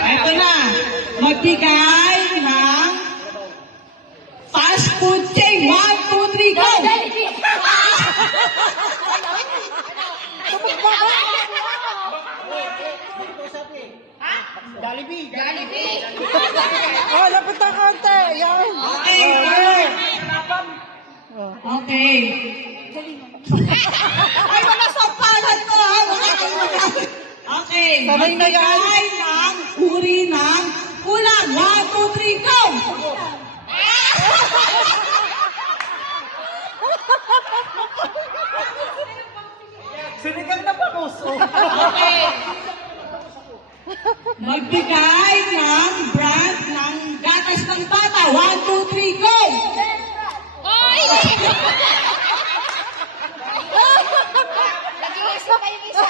Ito na. Magbigay ng fast food chain. 1, 2, 3, go! Jollibee. Oh, lapit na konti. Yan. Okay, okay. Okay. Ay, wala sa palad ko, ha? Okay. Sabay na yan. Magbigay ng uri ng ulam. 1, 2, 3, go! Sinigang na bangus. Okay. Magbigay ng brand ng gatas ng bata. 1, 2, 3, go! Nag-iisa kayo isa.